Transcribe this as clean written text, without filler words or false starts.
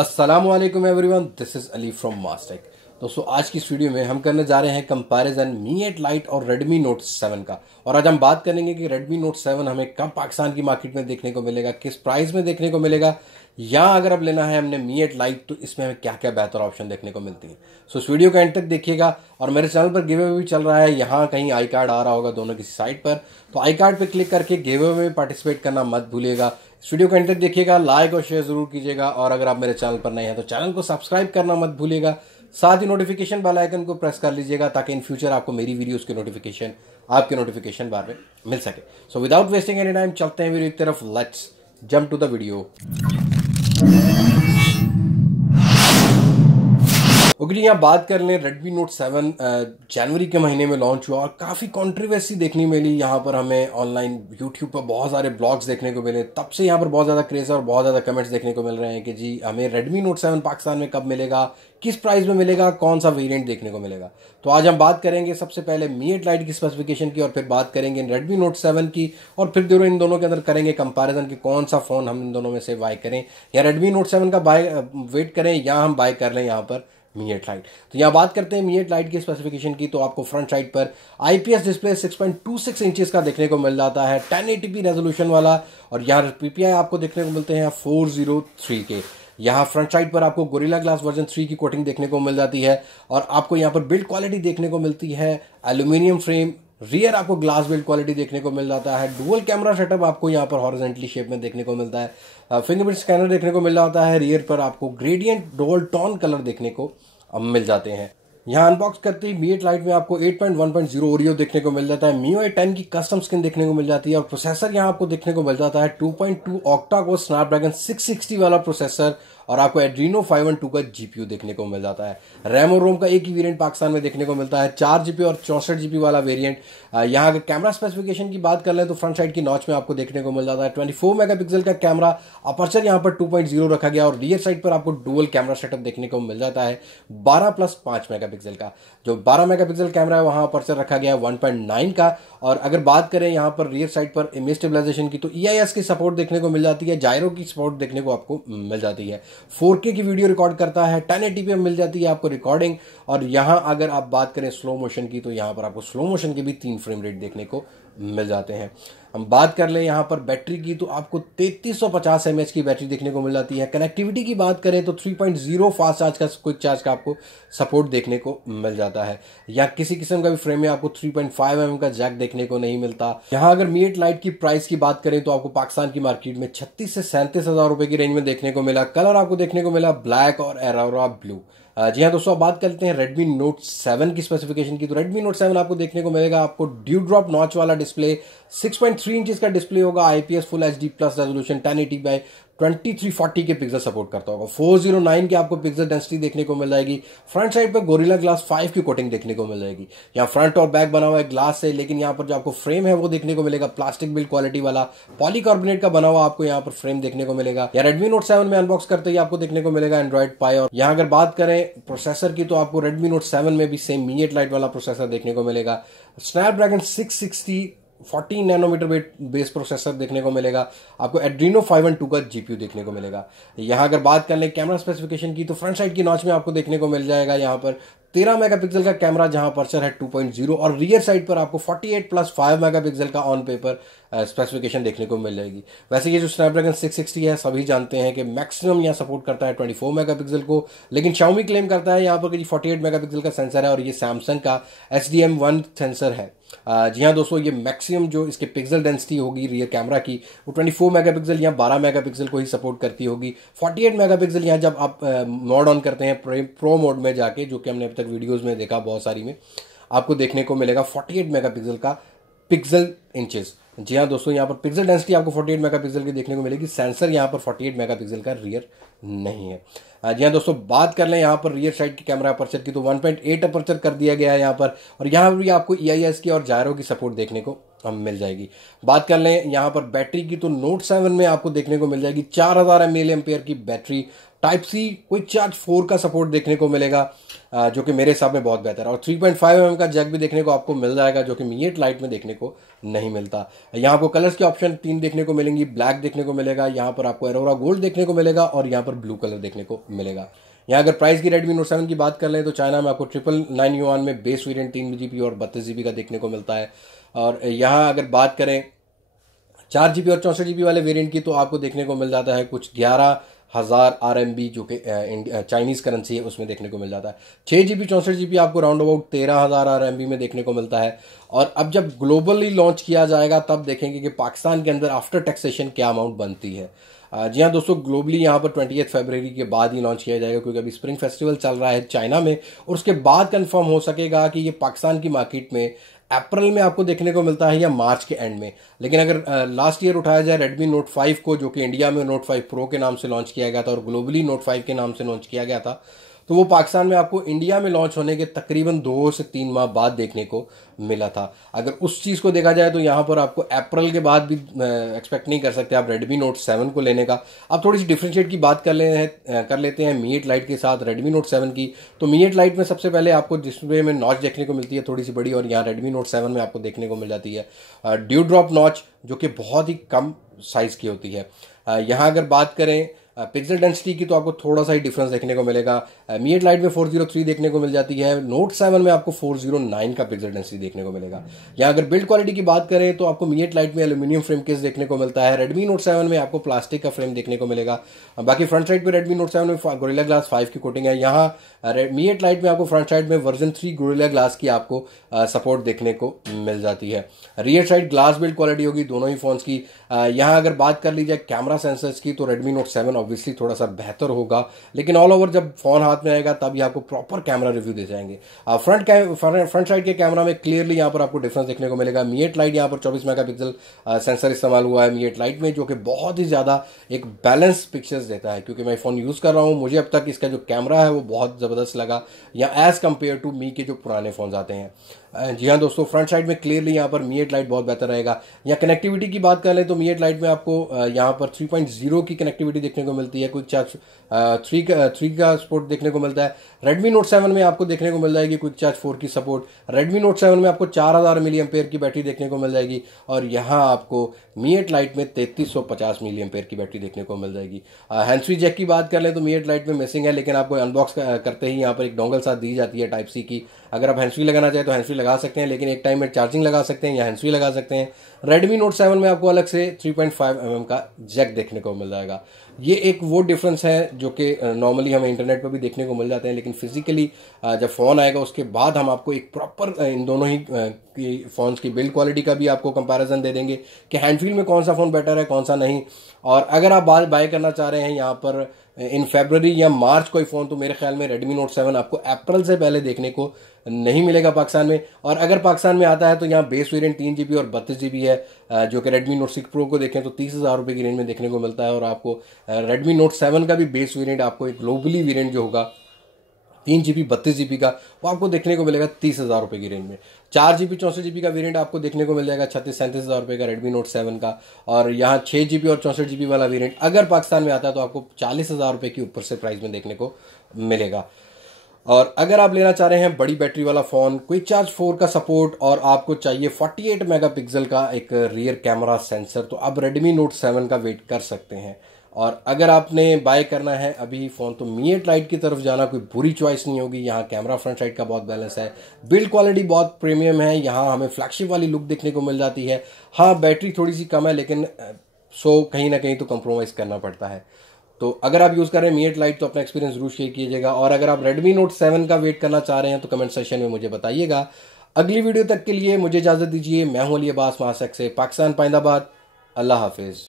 अस्सलामुअलैकुम everyone, this is Ali from Mastek. दोस्तों, आज की इस वीडियो में हम करने जा रहे हैं कंपैरिजन Mi 8 Lite और Redmi Note 7 का। और आज हम बात करेंगे कि Redmi Note 7 हमें कब पाकिस्तान की मार्केट में देखने को मिलेगा, किस प्राइस में देखने को मिलेगा, या अगर अब लेना है हमने Mi 8 Lite तो इसमें हमें क्या क्या बेहतर ऑप्शन देखने को मिलती है। सो इस वीडियो का एंड तक देखिएगा। और मेरे चैनल पर गिव अवे भी चल रहा है, यहाँ कहीं आई कार्ड आ रहा होगा दोनों किसी साइट पर, तो आई कार्ड पर क्लिक करके गिव अवे में पार्टिसिपेट करना मत भूलिएगा। इस वीडियो को एंड तक देखिएगा, लाइक और शेयर जरूर कीजिएगा। और अगर आप मेरे चैनल पर नए हैं तो चैनल को सब्सक्राइब करना मत भूलिएगा। साथ ही नोटिफिकेशन बेल आइकन को प्रेस कर लीजिएगा ताकि इन फ्यूचर आपको मेरी वीडियोस की नोटिफिकेशन आपके नोटिफिकेशन बार में मिल सके। So without wasting any time चलते हैं वीडियो की तरफ। Let's jump to the video. Okay, यहाँ बात कर लें Redmi Note 7 जनवरी के महीने में लॉन्च हुआ और काफ़ी कंट्रोवर्सी देखने मिली। यहाँ पर हमें ऑनलाइन यूट्यूब पर बहुत सारे ब्लॉग्स देखने को मिले, तब से यहाँ पर बहुत ज़्यादा क्रेज़ है और बहुत ज़्यादा कमेंट्स देखने को मिल रहे हैं कि जी हमें Redmi Note 7 पाकिस्तान में कब मिलेगा, किस प्राइस में मिलेगा, कौन सा वेरिएंट देखने को मिलेगा। तो आज हम बात करेंगे सबसे पहले Mi 8 Lite की स्पेसिफिकेशन की, और फिर बात करेंगे Redmi Note 7 की, और फिर इन दोनों के अंदर करेंगे कंपैरिजन कि कौन सा फ़ोन हम इन दोनों में से बाय करें, या Redmi Note 7 का वेट करें, या हम बाय कर लें यहाँ पर Mi 8 Lite। तो यहाँ बात करते हैं Mi 8 Lite की स्पेसिफिकेशन की। तो आपको फ्रंट साइड पर IPS डिस्प्ले 6.26 इंचेस का देखने को मिल जाता है, 1080p रेजोल्यूशन वाला, और यहाँ PPI आपको देखने को मिलते हैं 403 के। यहाँ फ्रंट साइड पर आपको गोरिल्ला ग्लास वर्जन 3 की कोटिंग देखने को मिल जाती है, और आपको यहाँ पर बिल्ड क्वालिटी देखने को मिलती है एल्यूमिनियम फ्रेम। रियर आपको ग्लास बिल्ड क्वालिटी देखने को मिल जाता है। डुअल कैमरा सेटअप आपको यहाँ पर हॉरिजॉन्टली शेप में देखने को मिलता है। फिंगरप्रिंट स्कैनर देखने को मिल जाता है। रियर पर आपको ग्रेडियंट डुअल टोन कलर देखने को मिल जाते हैं। यहाँ अनबॉक्स करते ही Mi 8 Lite में आपको 8.1.0 ओरियो देखने को मिल जाता है। MIUI 10 की कस्टम स्किन देखने को मिल जाती है, और प्रोसेसर यहाँ आपको देखने को मिल जाता है 2.2 ऑक्टा कोर स्नैपड्रैगन 660 वाला प्रोसेसर, और आपको एड्रीनो 512 का जीपीयू देखने को मिल जाता है। रैम और रोम का एक ही वेरिएंट पाकिस्तान में देखने को मिलता है, 4GB और 64GB वाला वेरिएंट। यहाँ अगर कैमरा स्पेसिफिकेशन की बात कर लें तो फ्रंट साइड की नॉच में आपको देखने को मिल जाता है 24 मेगापिक्सल का कैमरा, अपर्चर यहाँ पर 2.0 रखा गया, और रियर साइड पर आपको डुअल कैमरा सेटअप देखने को मिल जाता है 12+5 मेगापिक्सल का। जो 12 मेगापिक्सल कैमरा है वहाँ अपर्चर रखा गया है 1.9 का। और अगर बात करें यहाँ पर रियर साइड पर इमेज स्टेबलाइजेशन की, तो EIS की सपोर्ट देखने को मिल जाती है, जायरो की सपोर्ट देखने को आपको मिल जाती है, 4K की वीडियो रिकॉर्ड करता है, 1080p मिल जाती है आपको रिकॉर्डिंग। और यहाँ अगर आप बात करें स्लो मोशन की, तो यहाँ पर आपको स्लो मोशन के भी 3 फ्रेम रेट देखने को मिल जाते हैं। हम बात कर लें यहाँ पर बैटरी की, तो आपको 3350 mAh की बैटरी देखने को मिल जाती है। कनेक्टिविटी की बात करें तो 3.0 फास्ट चार्ज का क्विक चार्ज का आपको सपोर्ट देखने को मिल जाता है। या किसी किस्म का भी फ्रेम में आपको 3.5 mm का जैक देखने को नहीं मिलता। यहाँ अगर Mi 8 Lite की प्राइस की बात करें तो आपको पाकिस्तान की मार्केट में 36 से 37 हज़ार रुपए की रेंज में देखने को मिला। कलर आपको देखने को मिला ब्लैक और एरोरा ब्लू। जी हाँ दोस्तों, अब बात करते हैं Redmi Note 7 की स्पेसिफिकेशन की। तो Redmi Note 7 आपको देखने को मिलेगा आपको ड्यू ड्रॉप नॉच वाला डिस्प्ले, 6.3 इंचेस का डिस्प्ले होगा, IPS full HD plus resolution, 1080 by 2340 के पिक्सल सपोर्ट करता होगा। 409 की आपको पिक्सल डेंसिटी देखने को मिल जाएगी। फ्रंट साइड पर गोरिल्ला ग्लास 5 की कोटिंग देखने को मिल जाएगी। यहाँ फ्रंट और बैक बना हुआ है ग्लास से, लेकिन यहाँ पर जो आपको फ्रेम है वो देखने को मिलेगा प्लास्टिक बिल्ड क्वालिटी वाला, पॉलीकार्बोनेट का बना हुआ आपको यहाँ पर फ्रेम देखने को मिलेगा। या Redmi Note 7 में अनबॉक्स करते ही आपको देखने को मिलेगा एंड्रॉइड पाई। और यहाँ अगर बात करें प्रोसेसर की, तो आपको Redmi Note 7 में भी सेम Mi 8 Lite वाला प्रोसेसर देखने को मिलेगा। स्नैपड्रैगन 660 14 नैनोमीटर बेस प्रोसेसर देखने को मिलेगा। आपको एड्रीनो 512 का जीपीयू देखने को मिलेगा। यहाँ अगर बात कर लें कैमरा स्पेसिफिकेशन की, तो फ्रंट साइड की नॉच में आपको देखने को मिल जाएगा यहाँ पर 13 मेगापिक्सल का कैमरा, जहां अपर्चर है 2.0, और रियर साइड पर आपको 48+5 मेगापिक्सल का ऑन पेपर स्पेसिफिकेशन देखने को मिल जाएगी। वैसे ये जो स्नैपड्रैगन 660 है सभी जानते हैं कि मैक्सिमम यहाँ सपोर्ट करता है 24 मेगापिक्सल को, लेकिन Xiaomi क्लेम करता है यहाँ पर कि 48 मेगापिक्सल का सेंसर है, और ये सैमसंग का HDM1 सेंसर है। जी हाँ दोस्तों, ये मैक्सिमम जो इसके पिक्सल डेंसिटी होगी रियर कैमरा की वो 24 मेगापिक्सल या 12 मेगापिक्सल को ही सपोर्ट करती होगी। 48 मेगापिक्सल यहाँ जब आप मोड ऑन करते हैं प्रो मोड में जाके, जो कि हमने अभी तक वीडियोस में देखा बहुत सारी में, आपको देखने को मिलेगा 48 मेगापिक्सल का पिक्सल इंचेस। जी हाँ दोस्तों, यहाँ पर पिक्सल डेंसिटी आपको 48 मेगापिक्सल की देखने को मिलेगी। सेंसर यहाँ पर 48 मेगापिक्सल का रियर नहीं है। जी हाँ दोस्तों, बात कर लें यहाँ पर रियर साइड की कैमरा अपर्चर की, तो 1.8 अपर्चर कर दिया गया है यहाँ पर, और यहाँ पर भी आपको EIS की और जायरो की सपोर्ट देखने को मिल जाएगी। बात कर लें यहाँ पर बैटरी की, तो Note 7 में आपको देखने को मिल जाएगी 4000 mAh की battery, type C quick charge 4 का सपोर्ट देखने को मिलेगा, जो कि मेरे हिसाब में बहुत बेहतर है। और 3.5 mm का जैक भी देखने को आपको मिल जाएगा, जो कि Mi 8 Lite में देखने को नहीं मिलता। यहाँ आपको कलर्स के ऑप्शन 3 देखने को मिलेंगी। ब्लैक देखने को मिलेगा, यहाँ पर आपको एरोरा गोल्ड देखने को मिलेगा और यहाँ पर ब्लू कलर देखने को मिलेगा। यहाँ अगर प्राइस की Redmi Note 7 की बात कर लें तो चाइना में आपको 999 युआन में बेस वेरिएंट 3GB और 32GB का देखने को मिलता है। और यहाँ अगर बात करें 4GB और 64GB वाले वेरिएंट की तो आपको देखने को मिल जाता है कुछ 11,000 RMB, जो कि चाइनीज़ करेंसी है, उसमें देखने को मिल जाता है। 6GB 64GB आपको राउंड अबाउट 13,000 RMB में देखने को मिलता है। और अब जब ग्लोबली लॉन्च किया जाएगा तब देखेंगे कि पाकिस्तान के अंदर आफ्टर टैक्सेशन क्या अमाउंट बनती है। जी हाँ दोस्तों, ग्लोबली यहाँ पर 28 फरवरी के बाद ही लॉन्च किया जाएगा, क्योंकि अभी स्प्रिंग फेस्टिवल चल रहा है चाइना में, और उसके बाद कंफर्म हो सकेगा कि ये पाकिस्तान की मार्केट में अप्रैल में आपको देखने को मिलता है या मार्च के एंड में। लेकिन अगर लास्ट ईयर उठाया जाए Redmi Note 5 को, जो कि इंडिया में Note 5 Pro के नाम से लॉन्च किया गया था और ग्लोबली Note 5 के नाम से लॉन्च किया गया था, तो वो पाकिस्तान में आपको इंडिया में लॉन्च होने के तकरीबन 2 से 3 माह बाद देखने को मिला था। अगर उस चीज़ को देखा जाए तो यहाँ पर आपको अप्रैल के बाद भी एक्सपेक्ट नहीं कर सकते आप Redmi Note 7 को लेने का। अब थोड़ी सी डिफरेंशिएट की बात कर लेते हैं Mi 8 Lite के साथ Redmi Note 7 की। तो Mi 8 Lite में सबसे पहले आपको डिस्प्ले में नॉच देखने को मिलती है थोड़ी सी बड़ी, और यहाँ Redmi Note 7 में आपको देखने को मिल जाती है ड्यू ड्रॉप नॉच, जो कि बहुत ही कम साइज़ की होती है। यहाँ अगर बात करें पिक्सल डेंसिटी की तो आपको थोड़ा सा ही डिफरेंस देखने को मिलेगा। Mi 8 Lite में 403 देखने को मिल जाती है, Note 7 में आपको 409 का पिक्सल डेंसिटी देखने को मिलेगा। यहाँ अगर बिल्ड क्वालिटी की बात करें तो आपको Mi 8 Lite में एल्यूमिनियम फ्रेम केस देखने को मिलता है, Redmi Note 7 में आपको प्लास्टिक का फ्रेम देखने को मिलेगा। बाकी फ्रंट साइड पे Redmi Note 7 में Gorilla Glass 5 की कोटिंग है। यहाँ Mi 8 Lite में आपको फ्रंट साइड में वर्जन 3 Gorilla Glass की आपको सपोर्ट देखने को मिल जाती है। Rear side glass build quality होगी दोनों ही फोन्स की। यहाँ अगर बात कर ली जाए कैमरा सेंसर्स की तो Redmi Note 7 ऑब्वियसली थोड़ा सा बेहतर होगा, लेकिन ऑल ओवर जब फोन हाथ में आएगा तभी आपको प्रॉपर कैमरा रिव्यू दे जाएंगे। फ्रंट साइड के कैमरा में क्लियरली यहाँ पर आपको डिफरेंस देखने को मिलेगा। Mi 8 Lite यहाँ पर 24 मेगापिक्सल सेंसर इस्तेमाल हुआ है Mi 8 Lite में, जो कि बहुत ही ज़्यादा एक बैलेंस पिक्चर्स देता है। क्योंकि मैं फ़ोन यूज़ कर रहा हूँ, मुझे अब तक इसका जो कैमरा है वो बहुत ज़बरदस्त लगा, या एज़ कम्पेयर टू मी के जो पुराने फ़ोन्स आते हैं। जी हाँ दोस्तों, फ्रंट साइड में क्लियरली यहाँ पर Mi 8 Lite बहुत बेहतर रहेगा। या कनेक्टिविटी की बात कर लें तो Mi 8 Lite में आपको यहाँ पर 3.0 की कनेक्टिविटी देखने को मिलती है, क्विक चार्ज 3 का सपोर्ट देखने को मिलता है। Redmi Note 7 में आपको देखने को मिल जाएगी क्विक चार्ज 4 की सपोर्ट। Redmi Note 7 में आपको 4000 मिली एम्पेयर की बैटरी देखने को मिल जाएगी, और यहाँ आपको Mi 8 Lite में 3350 मिली एम्पेयर की बैटरी देखने को मिल जाएगी। हैंड्स फ्री जैक की बात कर लें तो Mi 8 Lite में मिसिंग है, लेकिन आपको अनबॉक्स करते ही यहाँ पर एक डोंगल साथ दी जाती है टाइप सी की। अगर आप हैंड्स फ्री लगाना चाहें तो हैंड्स फ्री लगा सकते हैं, लेकिन एक टाइम में चार्जिंग लगा सकते हैं या हैंड्स फ्री लगा सकते हैं। Redmi Note 7 में आपको अलग से 3.5 mm का जैक देखने को मिल जाएगा। ये एक वो डिफरेंस है जो कि नॉर्मली हमें इंटरनेट पर भी देखने को मिल जाते हैं, लेकिन फिजिकली जब फ़ोन आएगा उसके बाद हम आपको एक प्रॉपर इन दोनों ही फ़ोन्स की बिल्ड क्वालिटी का भी आपको कंपैरिजन दे देंगे कि हैंडफील में कौन सा फ़ोन बेटर है कौन सा नहीं। और अगर आप बाय करना चाह रहे हैं यहाँ पर इन फरवरी या मार्च कोई फ़ोन, तो मेरे ख्याल में Redmi Note 7 आपको अप्रैल से पहले देखने को नहीं मिलेगा पाकिस्तान में। और अगर पाकिस्तान में आता है तो यहाँ बेस वेरिएंट 3GB और 32GB है, जो कि Redmi Note 6 Pro को देखें तो 30,000 रुपये की रेंज में देखने को मिलता है। और आपको Redmi Note 7 का भी बेस वेरिएंट, आपको एक ग्लोबली वेरिएंट जो होगा 3GB 32GB का, वो आपको देखने को मिलेगा 30,000 रुपये की रेंज में। 4GB 64GB का वेरिएंट आपको देखने को मिल जाएगा 36-37,000 रुपये का Redmi Note 7 का। और यहाँ 6GB और 64GB वाला वेरिएंट अगर पाकिस्तान में आता है तो आपको 40,000 रुपये की ऊपर से प्राइस में देखने को मिलेगा। और अगर आप लेना चाह रहे हैं बड़ी बैटरी वाला फ़ोन, क्विक चार्ज 4 का सपोर्ट, और आपको चाहिए 48 मेगापिक्सल का एक रियर कैमरा सेंसर, तो आप Redmi Note 7 का वेट कर सकते हैं। और अगर आपने बाय करना है अभी फ़ोन तो Mi 8 Lite की तरफ जाना कोई बुरी चॉइस नहीं होगी। यहाँ कैमरा फ्रंट साइड का बहुत बैलेंस है, बिल्ड क्वालिटी बहुत प्रीमियम है, यहाँ हमें फ्लैगशिप वाली लुक देखने को मिल जाती है। हाँ, बैटरी थोड़ी सी कम है, लेकिन कहीं ना कहीं तो कंप्रोमाइज़ करना पड़ता है। तो अगर आप यूज़ कर रहे हैं Mi 8 Lite तो अपना एक्सपीरियंस जरूर शेयर कीजिएगा। और अगर आप Redmi Note 7 का वेट करना चाह रहे हैं तो कमेंट सेक्शन में मुझे बताइएगा। अगली वीडियो तक के लिए मुझे इजाज़त दीजिए। मैं हूं अली अब्बास, महाशक से पाकिस्तान पाइंदाबाद। अल्लाह हाफिज़।